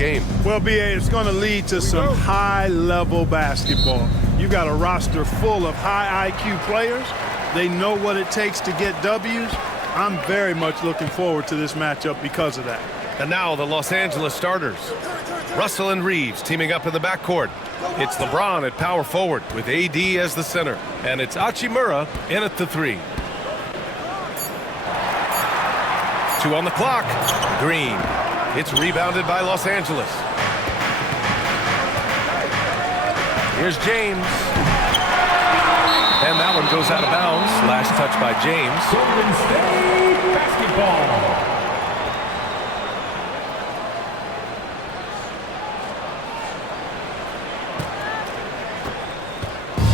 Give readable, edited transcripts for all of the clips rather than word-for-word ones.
game. Well, B.A., it's going to lead to some high-level basketball. You've got a roster full of high IQ players. They know what it takes to get W's. I'm very much looking forward to this matchup because of that. And now the Los Angeles starters. Russell and Reeves teaming up in the backcourt. It's LeBron at power forward with AD as the center. And it's Hachimura in at the 3. 2 on the clock. Green. It's rebounded by Los Angeles. Here's James. And that one goes out of bounds. Last touch by James. Golden State basketball.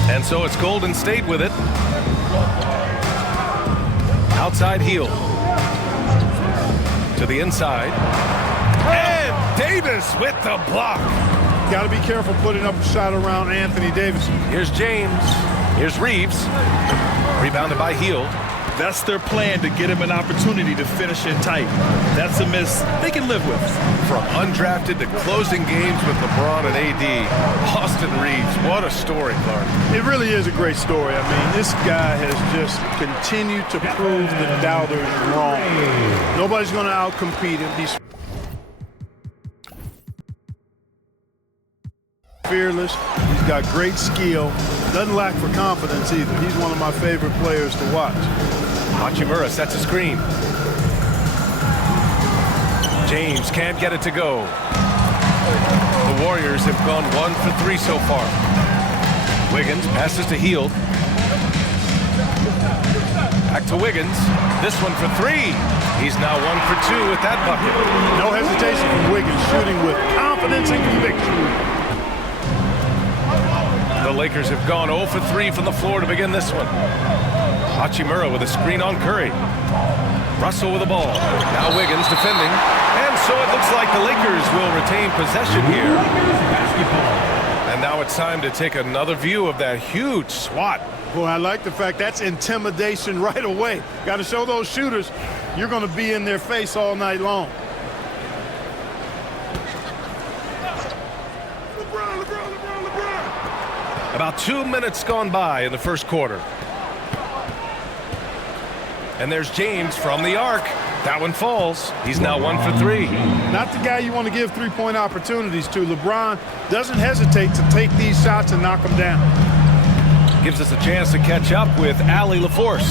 And so it's Golden State with it. Outside heel. To the inside. And Davis with the block. Got to be careful putting up a shot around Anthony Davis. Here's James. Here's Reeves. Rebounded by Hield. That's their plan, to get him an opportunity to finish in tight. That's a miss they can live with. From undrafted to closing games with LeBron and AD, Austin Reeves, what a story, Clark. It really is a great story. I mean, this guy has just continued to prove the doubters wrong. Nobody's going to outcompete him. He's fearless. He's got great skill. Doesn't lack for confidence either. He's one of my favorite players to watch. Hachimura sets a screen. James can't get it to go. The Warriors have gone 1 for 3 so far. Wiggins passes to Hield. Back to Wiggins. This one for 3. He's now 1 for 2 with that bucket. No hesitation from Wiggins, shooting with confidence and conviction. The Lakers have gone 0 for 3 from the floor to begin this one. Hachimura with a screen on Curry. Russell with the ball. Now Wiggins defending. And so it looks like the Lakers will retain possession here. And now it's time to take another view of that huge swat. Boy, I like the fact that's intimidation right away. Got to show those shooters you're going to be in their face all night long. About 2 minutes gone by in the first quarter. And there's James from the arc. That one falls. He's now 1 for 3. Not the guy you want to give three-point opportunities to. LeBron doesn't hesitate to take these shots and knock them down. Gives us a chance to catch up with Allie LaForce.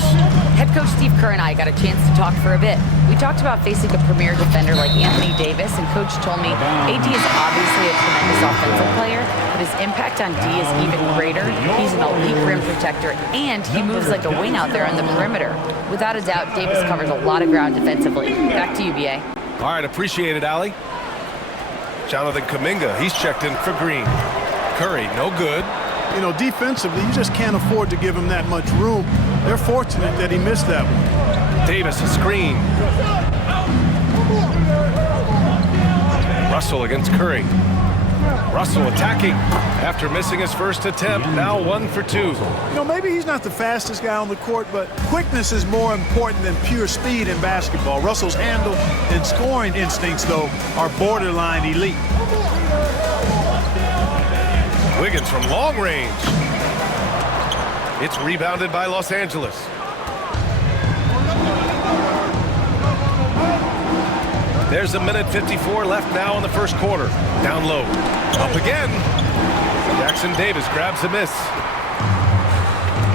Head coach Steve Kerr and I got a chance to talk for a bit. We talked about facing a premier defender like Anthony Davis, and Coach told me AD is obviously a tremendous offensive player, but his impact on D is even greater. He's an elite rim protector, and he moves like a wing out there on the perimeter. Without a doubt, Davis covers a lot of ground defensively. Back to you, B.A. All right, appreciate it, Allie. Jonathan Kuminga, he's checked in for Green. Curry, no good. You know, defensively, you just can't afford to give him that much room. They're fortunate that he missed that one. Davis, a screen. Russell against Curry. Russell attacking after missing his first attempt. Now 1 for 2. You know, maybe he's not the fastest guy on the court, but quickness is more important than pure speed in basketball. Russell's handle and scoring instincts, though, are borderline elite. Wiggins from long range. It's rebounded by Los Angeles. There's a minute 54 left now in the first quarter. Down low. Up again. Jackson Davis grabs a miss.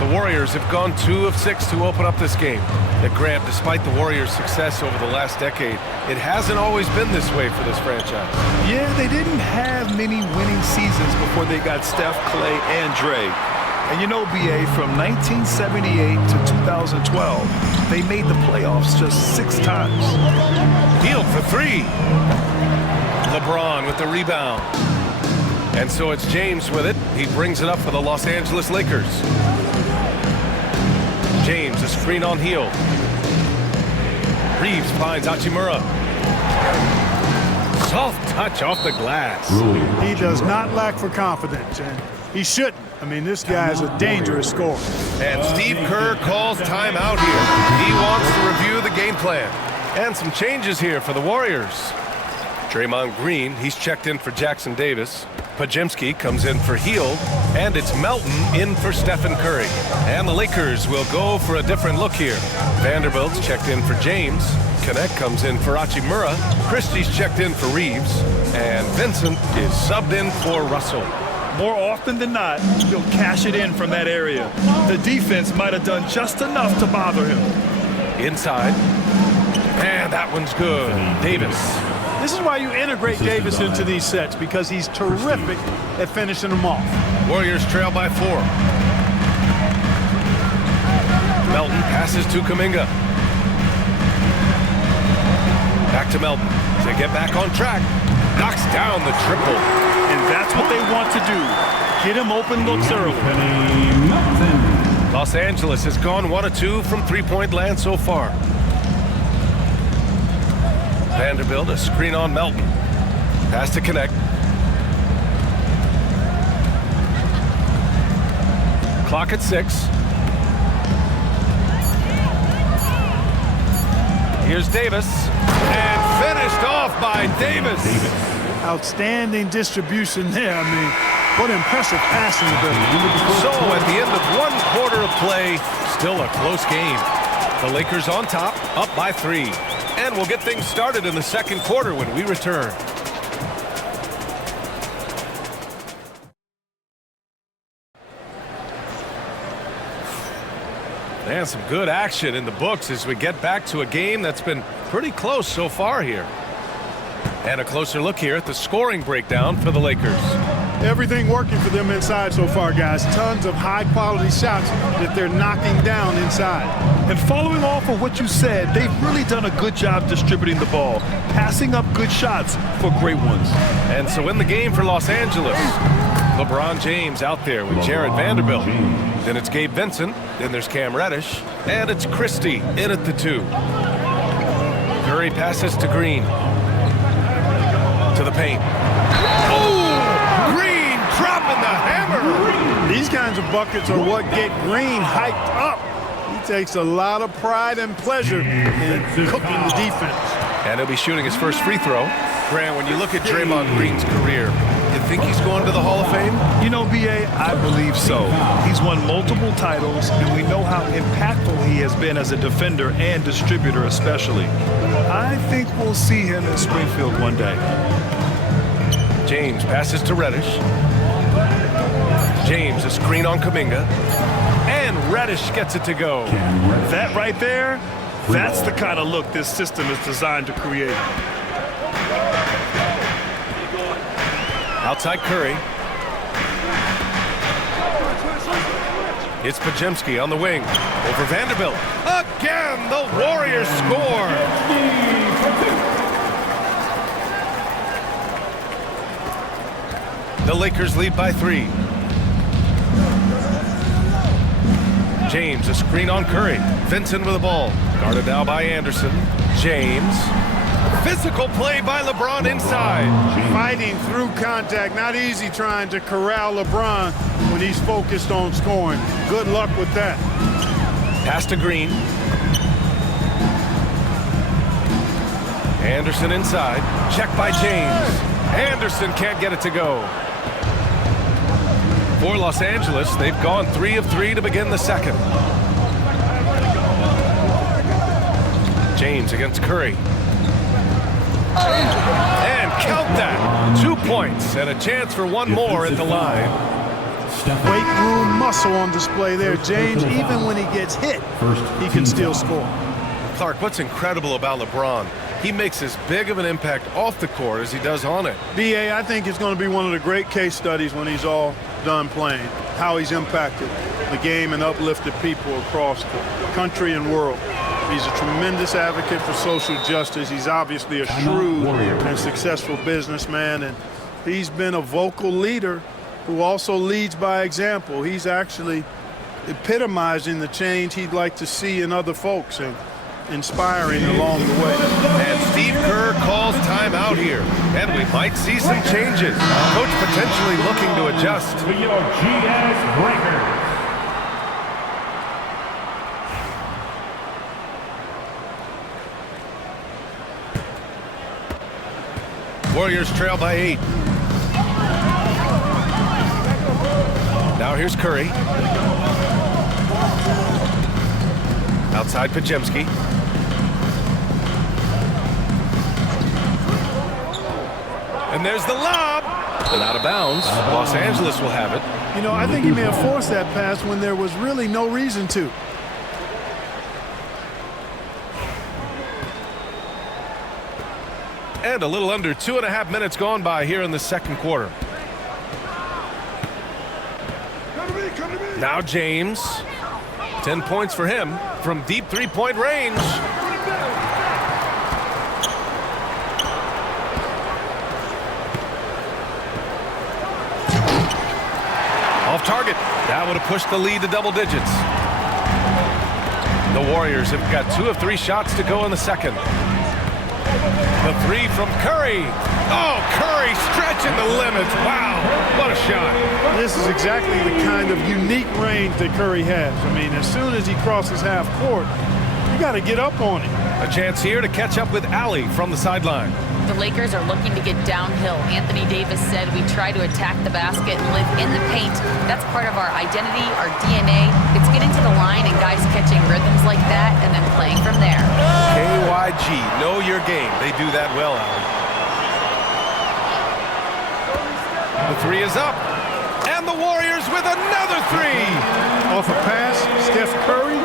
The Warriors have gone 2 of 6 to open up this game. But Graham, despite the Warriors' success over the last decade, it hasn't always been this way for this franchise. Yeah, they didn't have many winning seasons before they got Steph, Clay, and Dre. And you know, B.A., from 1978 to 2012, they made the playoffs just 6 times. Hield for 3. LeBron with the rebound. And so it's James with it. He brings it up for the Los Angeles Lakers. James, a screen on Hield. Reeves finds Hachimura. Soft touch off the glass. He does not lack for confidence, and he shouldn't. I mean, this guy is a dangerous scorer. And Steve Kerr calls timeout here. He wants to review the game plan. And some changes here for the Warriors. Draymond Green, he's checked in for Jackson Davis. Podziemski comes in for Hield, and it's Melton in for Stephen Curry. And the Lakers will go for a different look here. Vanderbilt's checked in for James. Connect comes in for Hachimura. Christie's checked in for Reeves. And Vincent is subbed in for Russell. More often than not, he'll cash it in from that area. The defense might have done just enough to bother him. Inside. And that one's good. Davis. This is why you integrate Davis into these sets, because he's terrific at finishing them off. Warriors trail by 4. Melton passes to Kuminga. Back to Melton. They get back on track. Knocks down the triple. And that's what they want to do. Get him open looks early. Los Angeles has gone 1 of 2 from three-point land so far. Vanderbilt, a screen on Melton. Pass to Connect. Clock at 6. Here's Davis. And finished off by Davis. Outstanding distribution there. I mean, what impressive passing ability. So at the end of 1 quarter of play, still a close game. The Lakers on top, up by 3. And we'll get things started in the second quarter when we return. And some good action in the books as we get back to a game that's been pretty close so far here. And a closer look here at the scoring breakdown for the Lakers. Everything working for them inside so far, guys. Tons of high-quality shots that they're knocking down inside. And following off of what you said, they've really done a good job distributing the ball, passing up good shots for great ones. And so in the game for Los Angeles, LeBron James out there with Jared Vanderbilt. Then it's Gabe Vincent, then there's Cam Reddish, and it's Christie in at the 2. Curry passes to Green. To the paint. Oh! Green dropping the hammer! These kinds of buckets are what get Green hyped up. He takes a lot of pride and pleasure in cooking the defense. And he'll be shooting his first free throw. Grant, when you look at Draymond Green's career, you think he's going to the Hall of Fame? You know, B.A., I believe so. He's won multiple titles, and we know how impactful he has been as a defender and distributor especially. I think we'll see him in Springfield one day. James passes to Reddish. James, a screen on Kuminga. And Reddish gets it to go. That right there, that's the kind of look this system is designed to create. Outside Curry. It's Podziemski on the wing. Over Vanderbilt. Again, the Warriors score. The Lakers lead by 3. James, a screen on Curry. Vincent with the ball. Guarded now by Anderson. James. Physical play by LeBron inside. Fighting through contact. Not easy trying to corral LeBron when he's focused on scoring. Good luck with that. Pass to Green. Anderson inside. Check by James. Anderson can't get it to go. For Los Angeles, they've gone 3 of 3 to begin the second. James against Curry. And count that. 2 points and a chance for one more at the line. Weight room muscle on display there. James, even when he gets hit, he can still score. Clark, what's incredible about LeBron? He makes as big of an impact off the court as he does on it. B.A., I think it's going to be one of the great case studies when he's all done playing, how he's impacted the game and uplifted people across the country and world. He's a tremendous advocate for social justice. He's obviously a shrewd and successful businessman, and he's been a vocal leader who also leads by example. He's actually epitomizing the change he'd like to see in other folks and inspiring along the way. And Steve Kerr calls timeout here, and we might see some changes. Coach potentially looking to adjust. To your GS Breakers. Warriors trail by 8. Now here's Curry. Outside Podziemski. And there's the lob. And out of bounds. Los Angeles will have it. You know, I think he may have forced that pass when there was really no reason to. And a little under 2.5 minutes gone by here in the second quarter. Now James. 10 points for him from deep three-point range. Off target. That would have pushed the lead to double digits. The Warriors have got 2 of 3 shots to go in the second. The 3 from Curry. Oh, Curry stretching the limits. Wow, what a shot. This is exactly the kind of unique range that Curry has. I mean, as soon as he crosses half court, you got to get up on him. A chance here to catch up with Ali from the sideline. The Lakers are looking to get downhill. Anthony Davis said we try to attack the basket and live in the paint. That's part of our identity, our DNA. It's getting to the line and guys catching rhythms like that and then playing from there. KYG, know your game. They do that well, Ali. The 3 is up. And the Warriors with another 3. Off a pass, Steph Curry,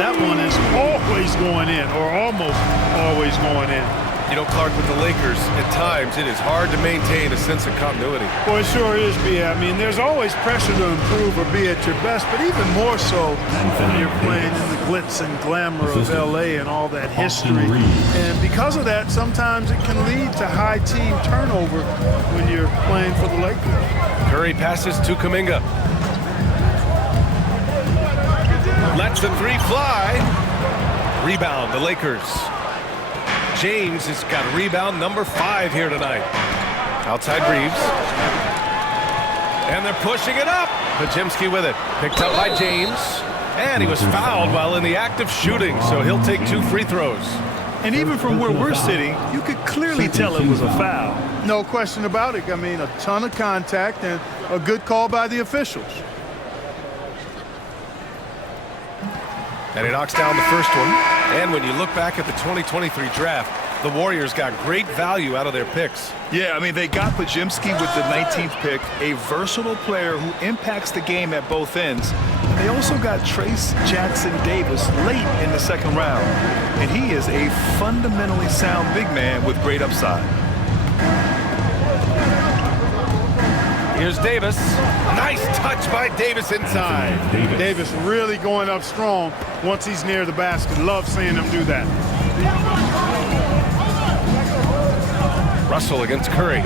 that one is always going in, or almost always going in. You know, Clark, with the Lakers, at times it is hard to maintain a sense of continuity. Well, it sure is, B.A. I mean, there's always pressure to improve or be at your best, but even more so when you're playing in the glitz and glamour of L.A. and all that history. And because of that, sometimes it can lead to high team turnover when you're playing for the Lakers. Curry passes to Kuminga. Lets the 3 fly. Rebound, the Lakers. James has got rebound number 5 here tonight. Outside Reeves. And they're pushing it up. Podziemski with it. Picked up by James. And he was fouled while in the act of shooting, so he'll take 2 free throws. And even from where we're sitting, you could clearly tell it was a foul. No question about it. I mean, a ton of contact and a good call by the officials. And he knocks down the first one. And when you look back at the 2023 draft, the Warriors got great value out of their picks. Yeah, I mean, they got Podziemski with the 19th pick, a versatile player who impacts the game at both ends. And they also got Trace Jackson Davis late in the second round. And he is a fundamentally sound big man with great upside. Here's Davis. Nice touch by Davis inside. Davis really going up strong once he's near the basket. Love seeing him do that. Russell against Curry.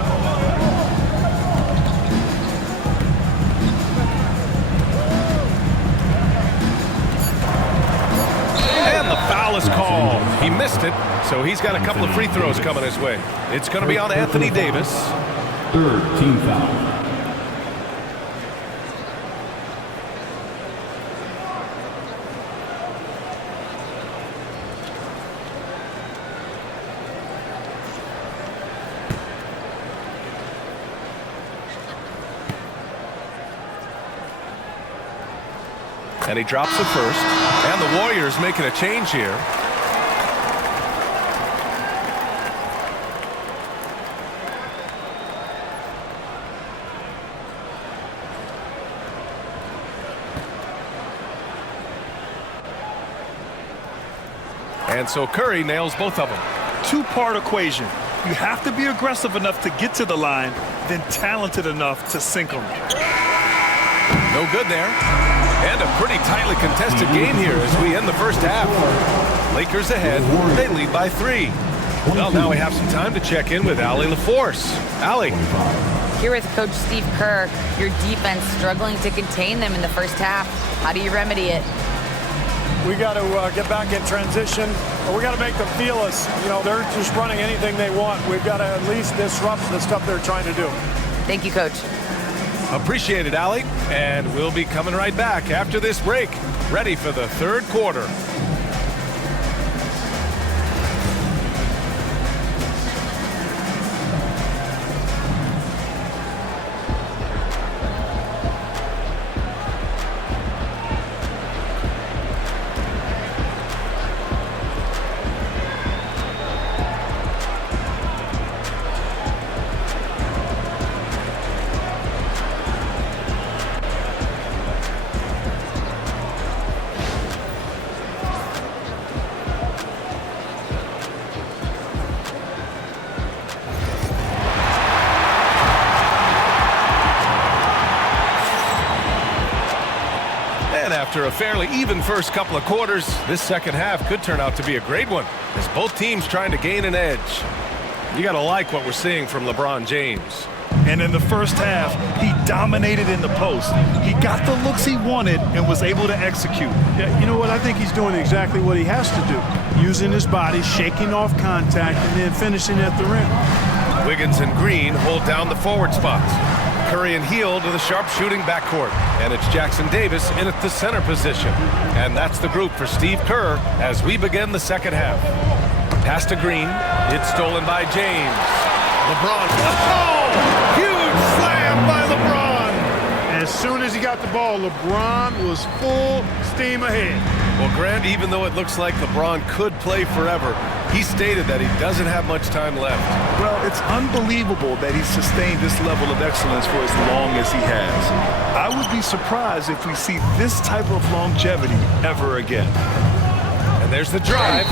And the foul is called. He missed it, so he's got a couple of free throws coming his way. It's going to be on Anthony Davis. 3rd team foul. And he drops it first. And the Warriors making a change here. And so Curry nails both of them. 2-part equation. You have to be aggressive enough to get to the line, then talented enough to sink them. No good there. And a pretty tightly contested game here as we end the first half. Lakers ahead. They lead by 3. Well, now we have some time to check in with Allie LaForce. Allie. Here with Coach Steve Kerr, your defense struggling to contain them in the first half. How do you remedy it? We got to get back in transition, or we got to make them feel us. You know, they're just running anything they want. We've got to at least disrupt the stuff they're trying to do. Thank you, Coach. Appreciate it, Allie. And we'll be coming right back after this break, ready for the third quarter. After a fairly even first couple of quarters, this second half could turn out to be a great one, as both teams trying to gain an edge. You got to like what we're seeing from LeBron James. And in the first half, he dominated in the post. He got the looks he wanted and was able to execute. Yeah, you know what? I think he's doing exactly what he has to do. Using his body, shaking off contact, and then finishing at the rim. Wiggins and Green hold down the forward spots. Curry and Hield to the sharp-shooting backcourt. And it's Jackson Davis in at the center position. And that's the group for Steve Kerr as we begin the second half. Pass to Green. It's stolen by James. LeBron. Oh! Huge slam by LeBron. As soon as he got the ball, LeBron was full steam ahead. Well, Grant, even though it looks like LeBron could play forever, he stated that he doesn't have much time left. Well, it's unbelievable that he's sustained this level of excellence for as long as he has. I would be surprised if we see this type of longevity ever again. And there's the drive.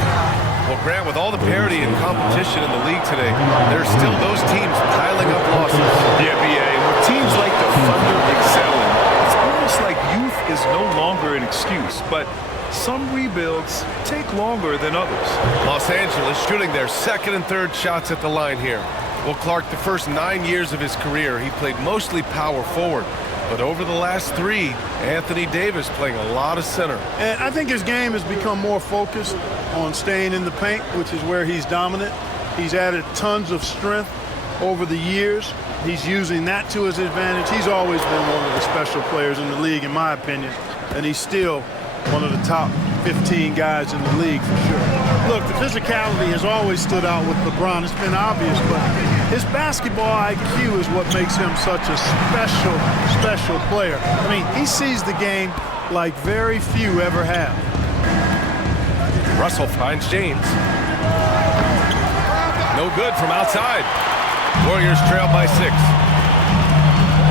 Well, Grant, with all the parity and competition in the league today, there's still those teams piling up losses. Yeah, B.A. With teams like the Thunder excelling, it's almost like youth is no longer an excuse, but some rebuilds take longer than others. Los Angeles shooting their second and third shots at the line here. Well, Clark, the first 9 years of his career, he played mostly power forward. But over the last 3, Anthony Davis playing a lot of center. And I think his game has become more focused on staying in the paint, which is where he's dominant. He's added tons of strength over the years. He's using that to his advantage. He's always been one of the special players in the league, in my opinion. And he's still one of the top 15 guys in the league for sure. Look, the physicality has always stood out with LeBron. It's been obvious, but his basketball IQ is what makes him such a special player. I mean, he sees the game like very few ever have. Russell finds James. No good from outside. Warriors trail by 6.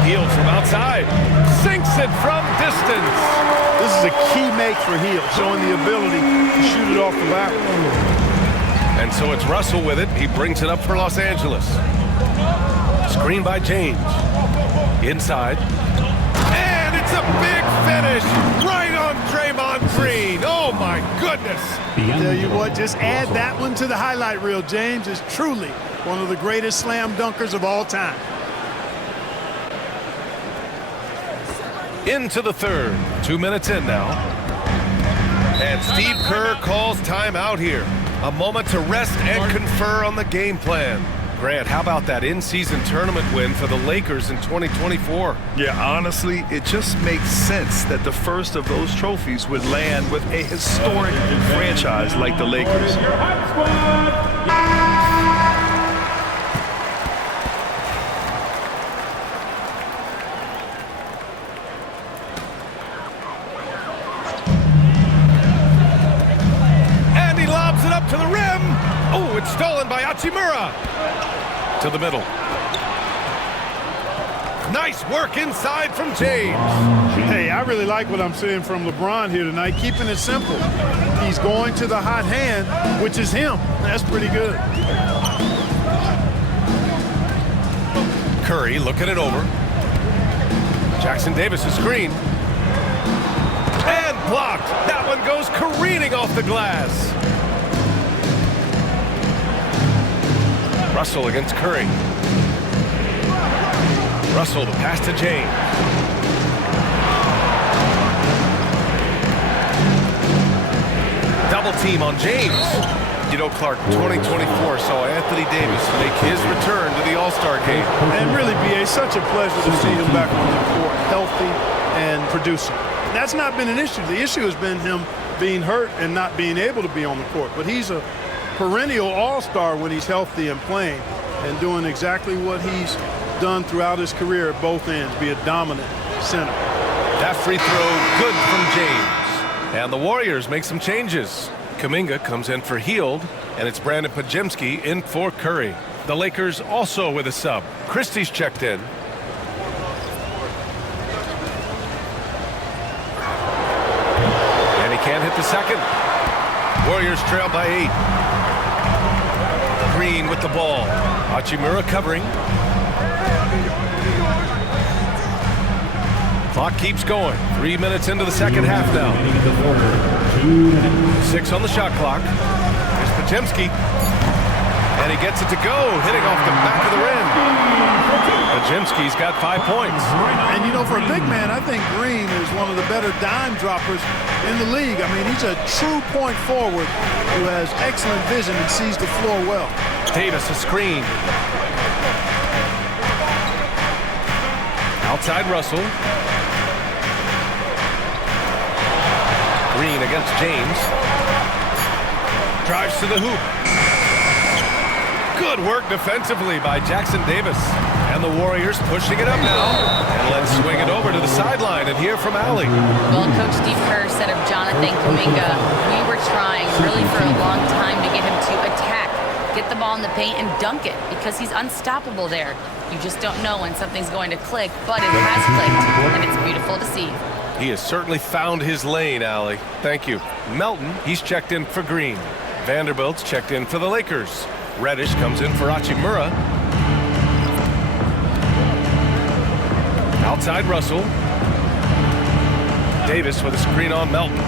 Hield from outside. Sinks it from distance. This is a key make for Hield, showing the ability to shoot it off the back. And so it's Russell with it. He brings it up for Los Angeles. Screen by James. Inside. And it's a big finish right on Draymond Green. Oh, my goodness. Tell you what, just add that one to the highlight reel. James is truly one of the greatest slam dunkers of all time. Into the third. 2 minutes in now. And Steve Kerr calls timeout here. A moment to rest and confer on the game plan. Grant, how about that in-season tournament win for the Lakers in 2024? Yeah, honestly, it just makes sense that the first of those trophies would land with a historic franchise like the Lakers. And he lobs it up to the rim. Oh, it's stolen by Hachimura. To the middle. Nice work inside from James. Hey, I really like what I'm seeing from LeBron here tonight, keeping it simple. He's going to the hot hand, which is him. That's pretty good. Curry looking it over. Jackson Davis' screen. And blocked. That one goes careening off the glass. Russell against Curry. Russell, the pass to James. Double team on James. You know, Clark, 2024 saw Anthony Davis make his return to the All-Star game. And really, B.A., such a pleasure to see him back on the court, healthy and producing. That's not been an issue. The issue has been him being hurt and not being able to be on the court. But he's a perennial all-star when he's healthy and playing and doing exactly what he's done throughout his career at both ends, be a dominant center. That free throw good from James. And the Warriors make some changes. Kuminga comes in for Hield, and it's Brandon Podziemski in for Curry. The Lakers also with a sub. Christie's checked in. And he can't hit the second. Warriors trail by 8. Green with the ball. Hachimura covering. Clock keeps going. 3 minutes into the second half now. 6 on the shot clock. Here's Podziemski. And he gets it to go, hitting off the back of the rim. Podziemski's got 5 points. And, you know, for a big man, I think Green is one of the better dime droppers in the league. I mean, he's a true point forward who has excellent vision and sees the floor well. Davis, a screen. Outside Russell. Green against James. Drives to the hoop. Good work defensively by Jackson Davis. And the Warriors pushing it up now. And let's swing it over to the sideline and hear from Allie. Well, Coach Steve Kerr said of Jonathan Kuminga, we were trying really for a long time to get him to attack, get the ball in the paint and dunk it because he's unstoppable there. You just don't know when something's going to click, but it has clicked, and it's beautiful to see. He has certainly found his lane, Allie. Thank you. Melton, he's checked in for Green. Vanderbilt's checked in for the Lakers. Reddish comes in for Hachimura. Outside Russell. Davis with a screen on Melton.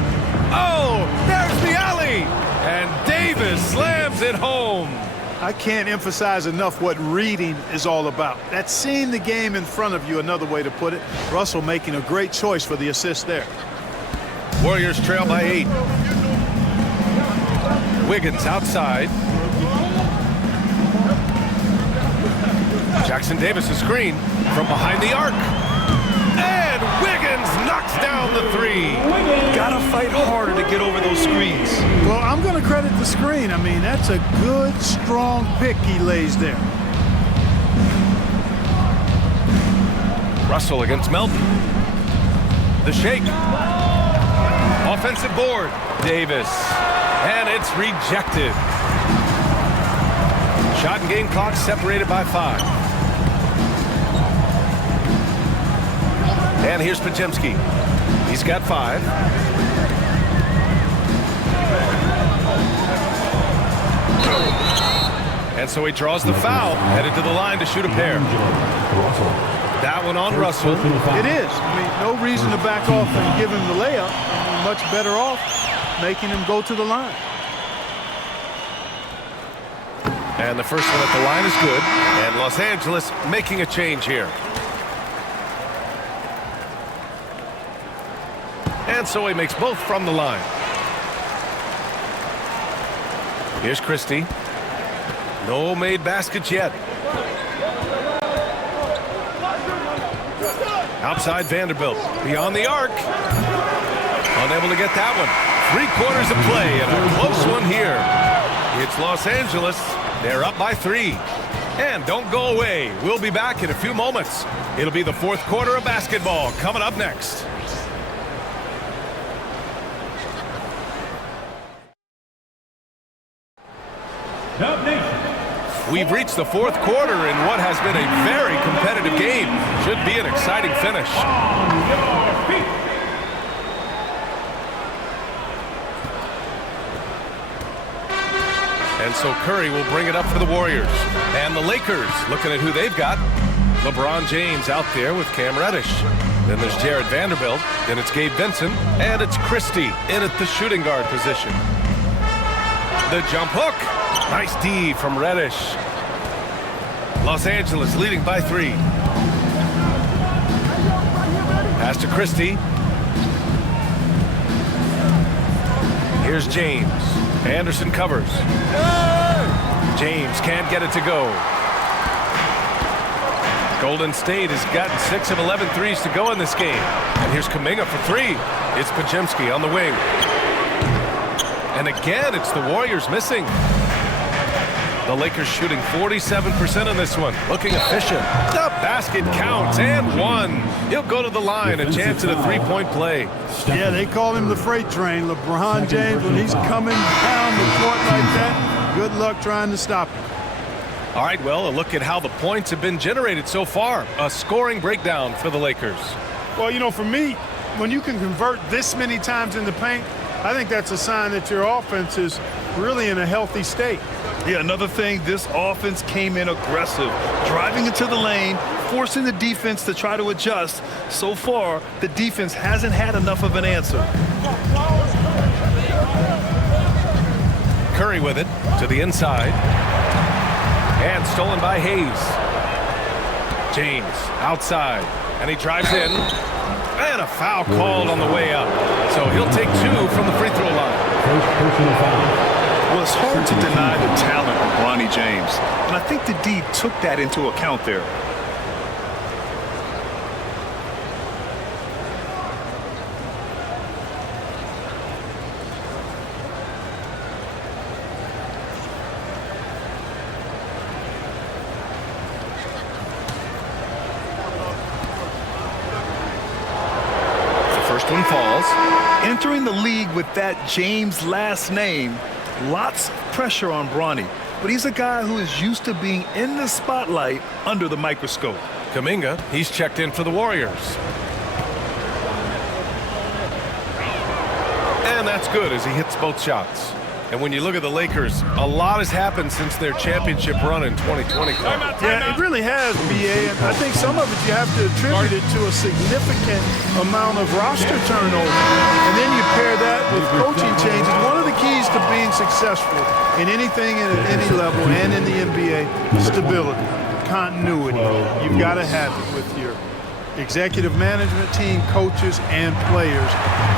Oh, there's the alley! And Davis slams it home. I can't emphasize enough what reading is all about. That's seeing the game in front of you, another way to put it. Russell making a great choice for the assist there. Warriors trail by 8. Wiggins outside. Jackson Davis a screen from behind the arc. And Wiggins knocks down the 3. Gotta fight harder to get over those screens. Well, I'm going to credit the screen. I mean, that's a good, strong pick he lays there. Russell against Melton. The shake. Offensive board. Davis. And it's rejected. Shot and game clock separated by 5. And here's Podziemski. He's got 5. And so he draws the foul, headed to the line to shoot a pair. That one on Russell. It is. I mean, no reason to back off and give him the layup. Much better off making him go to the line. And the first one at the line is good. And Los Angeles making a change here. And so he makes both from the line. Here's Christie. No made baskets yet. Outside Vanderbilt. Beyond the arc. Unable to get that one. 3/4 of play and a close one here. It's Los Angeles. They're up by 3. And don't go away. We'll be back in a few moments. It'll be the 4th quarter of basketball coming up next. We've reached the 4th quarter in what has been a very competitive game. Should be an exciting finish. And so Curry will bring it up for the Warriors. And the Lakers looking at who they've got. LeBron James out there with Cam Reddish. Then there's Jared Vanderbilt. Then it's Gabe Vincent. And it's Christie in at the shooting guard position. The jump hook. Nice D from Reddish. Los Angeles leading by 3. Pass to Christie. Here's James. Anderson covers. James can't get it to go. Golden State has gotten 6 of 11 threes to go in this game. And here's Kuminga for 3. It's Podziemski on the wing. And again, it's the Warriors missing. The Lakers shooting 47% on this one. Looking efficient. The basket counts and 1. He'll go to the line. A chance at a 3-point play. Yeah, they call him the freight train. LeBron James, when he's coming down the court like that, good luck trying to stop him. All right, well, a look at how the points have been generated so far. A scoring breakdown for the Lakers. Well, you know, for me, when you can convert this many times in the paint, I think that's a sign that your offense is really in a healthy state. Yeah, another thing, this offense came in aggressive, driving into the lane, forcing the defense to try to adjust. So far, the defense hasn't had enough of an answer. Curry with it to the inside. And stolen by Hayes. James outside. And he drives in. And a foul called on the way up. So he'll take 2 from the free throw line. First personal foul. Well, it's hard to deny the talent of Bronny James. And I think the D took that into account there. First one falls. Entering the league with that James last name, lots of pressure on Bronny. But he's a guy who is used to being in the spotlight under the microscope. Kuminga, he's checked in for the Warriors. And that's good as he hits both shots. And when you look at the Lakers, a lot has happened since their championship run in 2020. Yeah, it really has, BA, and I think some of it you have to attribute it to a significant amount of roster turnover. And then you pair that with coaching changes. One of the keys to being successful in anything at any level and in the NBA, stability, continuity. You've got to have it with your executive management team, coaches, and players.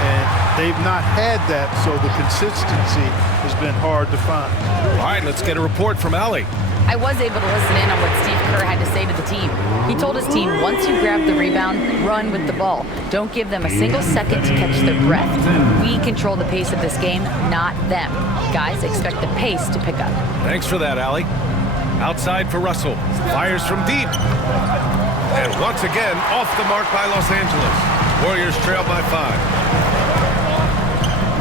And they've not had that, so the consistency has been hard to find. All right, let's get a report from Allie. I was able to listen in on what Steve Kerr had to say to the team. He told his team, once you grab the rebound, run with the ball. Don't give them a single second to catch their breath. We control the pace of this game, not them. Guys, expect the pace to pick up. Thanks for that, Allie. Outside for Russell. Fires from deep. And once again, off the mark by Los Angeles. Warriors trail by 5.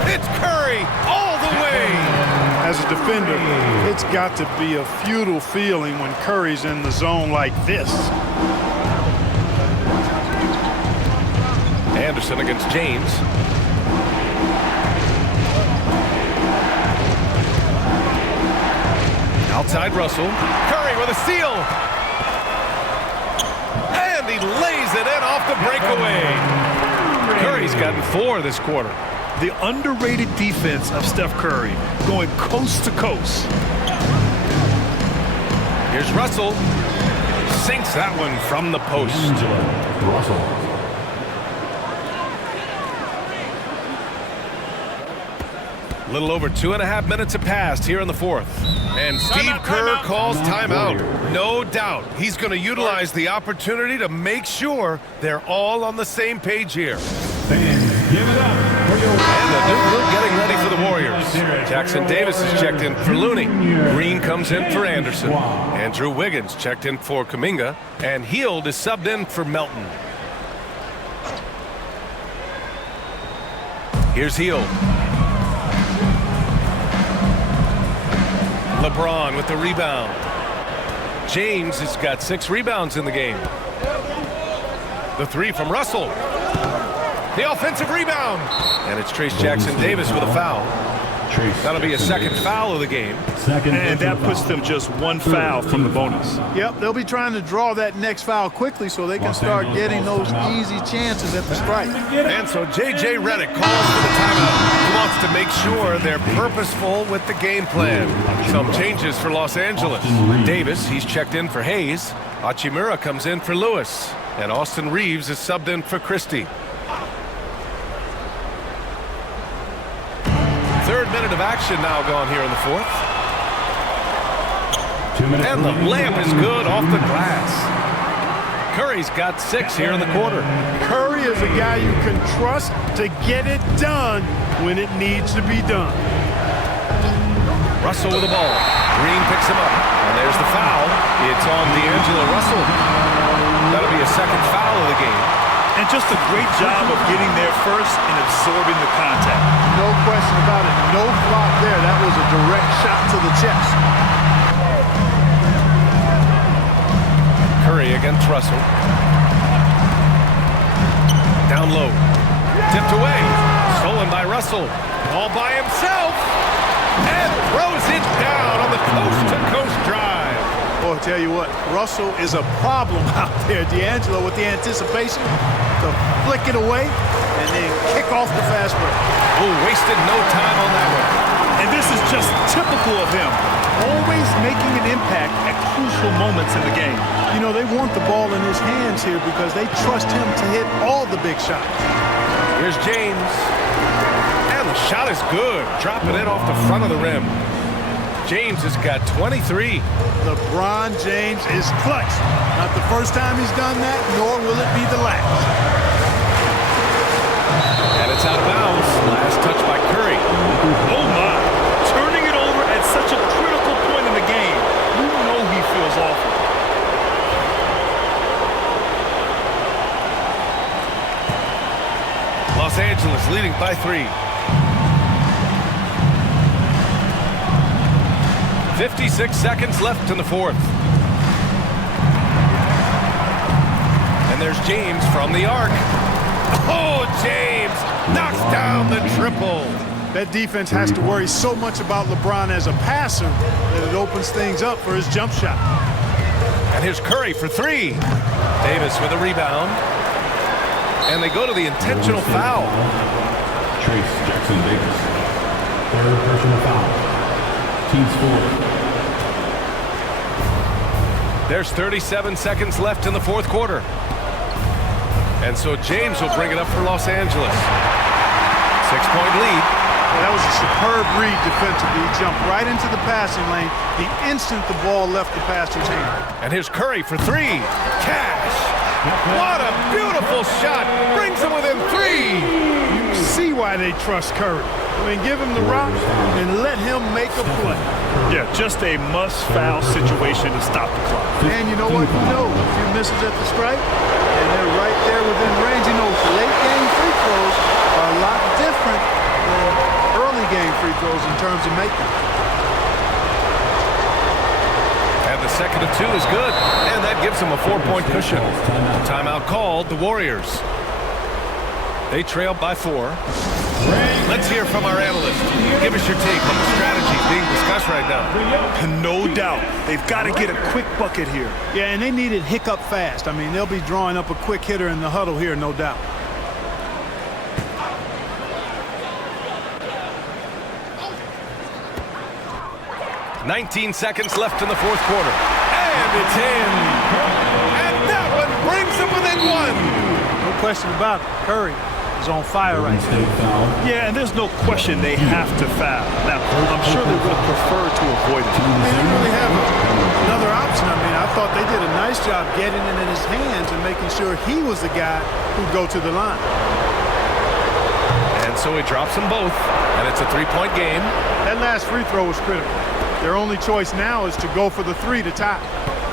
It's Curry all the way. As a defender, it's got to be a futile feeling when Curry's in the zone like this. Anderson against James. Outside Russell. Curry with a steal. And he lays it in off the breakaway. Curry's gotten 4 this quarter. The underrated defense of Steph Curry going coast to coast. Here's Russell. Sinks that one from the post. Russell. A little over 2.5 minutes have passed here in the fourth. And Steve Kerr calls timeout. No doubt he's going to utilize the opportunity to make sure they're all on the same page here. Fans, give it up for your... And the new group getting ready for the Warriors. Jackson Davis is checked in for Looney. Green comes in for Anderson. Andrew Wiggins checked in for Kuminga. And Hield is subbed in for Melton. Here's Hield. LeBron with the rebound. James has got 6 rebounds in the game. The 3 from Russell. The offensive rebound. And it's Trace Jackson Davis with a foul. That'll be a second foul of the game. And that puts them just 1 foul from the bonus. Yep, they'll be trying to draw that next foul quickly so they can start getting those easy chances at the strike. And so J.J. Redick calls for the timeout. He wants to make sure they're purposeful with the game plan. Some changes for Los Angeles. Davis, he's checked in for Hayes. Hachimura comes in for Lewis. And Austin Reeves is subbed in for Christie. 3rd minute of action now gone here in the 4th. And the layup is good off the glass. Curry's got 6 here in the quarter. Curry is a guy you can trust to get it done when it needs to be done. Russell with the ball. Green picks him up. And there's the foul. It's on D'Angelo Russell. That'll be a second foul of the game. And just a great job of getting there first and absorbing the contact. No question about it. No flop there. That was a direct shot to the chest. Curry against Russell. Down low. Tipped away. Stolen by Russell. All by himself. and throws it down on the coast-to-coast drive. Boy, I'll tell you what, Russell is a problem out there. D'Angelo with the anticipation to flick it away and then kick off the fast break. Oh, wasted no time on that one. And this is just typical of him, always making an impact at crucial moments in the game. You know, they want the ball in his hands here because they trust him to hit all the big shots. Here's James. And the shot is good. Dropping it off the front of the rim. James has got 23. LeBron James is clutch. Not the first time he's done that, nor will it be the last. And it's out of bounds. Last touch by Curry. Oh my, turning it over at such a critical point in the game. You know he feels awful. Los Angeles leading by 3. 56 seconds left in the fourth. And there's James from the arc. Oh, James knocks down the triple. That defense has to worry so much about LeBron as a passer that it opens things up for his jump shot. And here's Curry for 3. Davis with a rebound. And they go to the intentional foul. Trace Jackson Davis. Third personal foul. Team's four. There's 37 seconds left in the fourth quarter. And so James will bring it up for Los Angeles. 6-point lead. That was a superb read defensively. He jumped right into the passing lane the instant the ball left the passer's hand. And here's Curry for 3. Cash. What a beautiful shot. Brings him within 3. You see why they trust Curry. I mean, give him the rock and let him make a play. Yeah, just a must-foul situation to stop the clock. And you know what? You know, a few misses at the stripe, and they're right there within range. You know, late-game free throws are a lot different than early-game free throws in terms of making. And the second of 2 is good. And that gives them a 4-point cushion. Timeout called, the Warriors. They trail by 4. Let's hear from our analyst. Give us your take on the strategies being discussed right now. No doubt. They've got to get a quick bucket here. Yeah, and they need it hiccup fast. I mean, they'll be drawing up a quick hitter in the huddle here, no doubt. "19 seconds left in the fourth quarter. And it's in. And that one brings them within 1. No question about it. Curry is on fire right now. Yeah, and there's no question they have to foul. Now, I'm sure they would have preferred to avoid it. They didn't really have another option. I mean, I thought they did a nice job getting it in his hands and making sure he was the guy who'd go to the line. And so he drops them both. And it's a 3-point game. That last free throw was critical. Their only choice now is to go for the 3 to tie.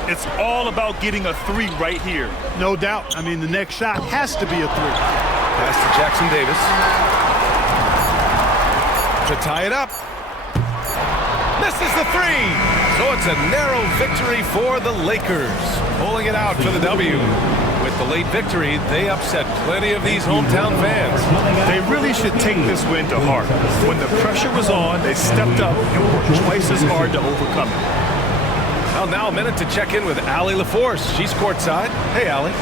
It's all about getting a 3 right here. No doubt. I mean, the next shot has to be a 3. Pass to Jackson Davis. To tie it up. Misses the 3. So it's a narrow victory for the Lakers. Pulling it out for the W. With the late victory, they upset plenty of these hometown fans. They really should take this win to heart. When the pressure was on, they stepped up and worked twice as hard to overcome it. Well, now a minute to check in with Allie LaForce. She's courtside. Hey, Allie.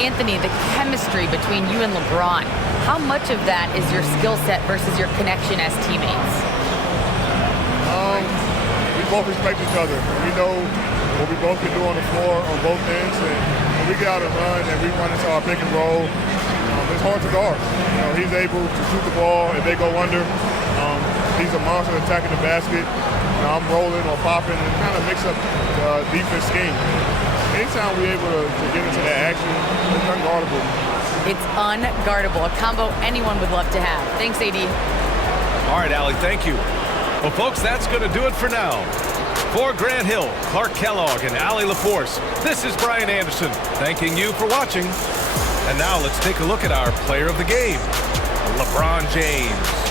Anthony, the chemistry between you and LeBron, how much of that is your skill set versus your connection as teammates? We both respect each other. We know what we both can do on the floor on both ends. And when we get out and run and we run into our pick and roll, it's hard to guard. You know, he's able to shoot the ball if they go under. He's a monster attacking the basket. I'm rolling or popping and kind of mix up the defense scheme. Anytime we're able to get into that action, it's unguardable. It's unguardable, a combo anyone would love to have. Thanks, AD. All right, Allie, thank you. Well, folks, that's going to do it for now. For Grant Hill, Clark Kellogg, and Allie LaForce, this is Brian Anderson thanking you for watching. And now let's take a look at our player of the game, LeBron James.